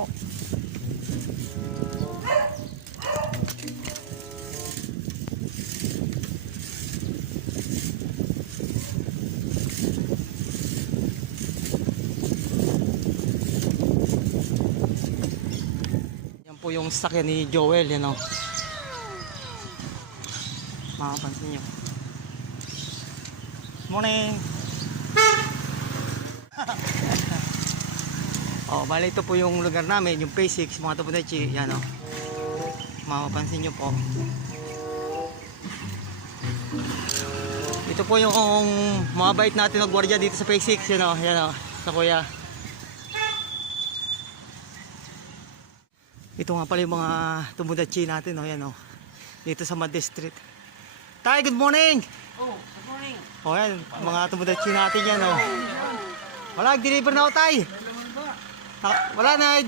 po. Yan po yung sakyan ni Joel, yan o. Makapansin nyo. Morning! Oh, bali ito po yung lugar namin, yung Phase 6, mga Tomodachi, yan o. Makapansin nyo po. Ito po yung mga bait natin na gwardiya dito sa Phase 6, yan o, sa kuya. Ito nga pala yung mga Tomodachi natin, o, yan o. Dito sa Mad Street. Tay, good morning! Oh, good morning. O yan, mga Tomodachi natin yan o. Wala, nag-deliver na ako, Tay. Wala na,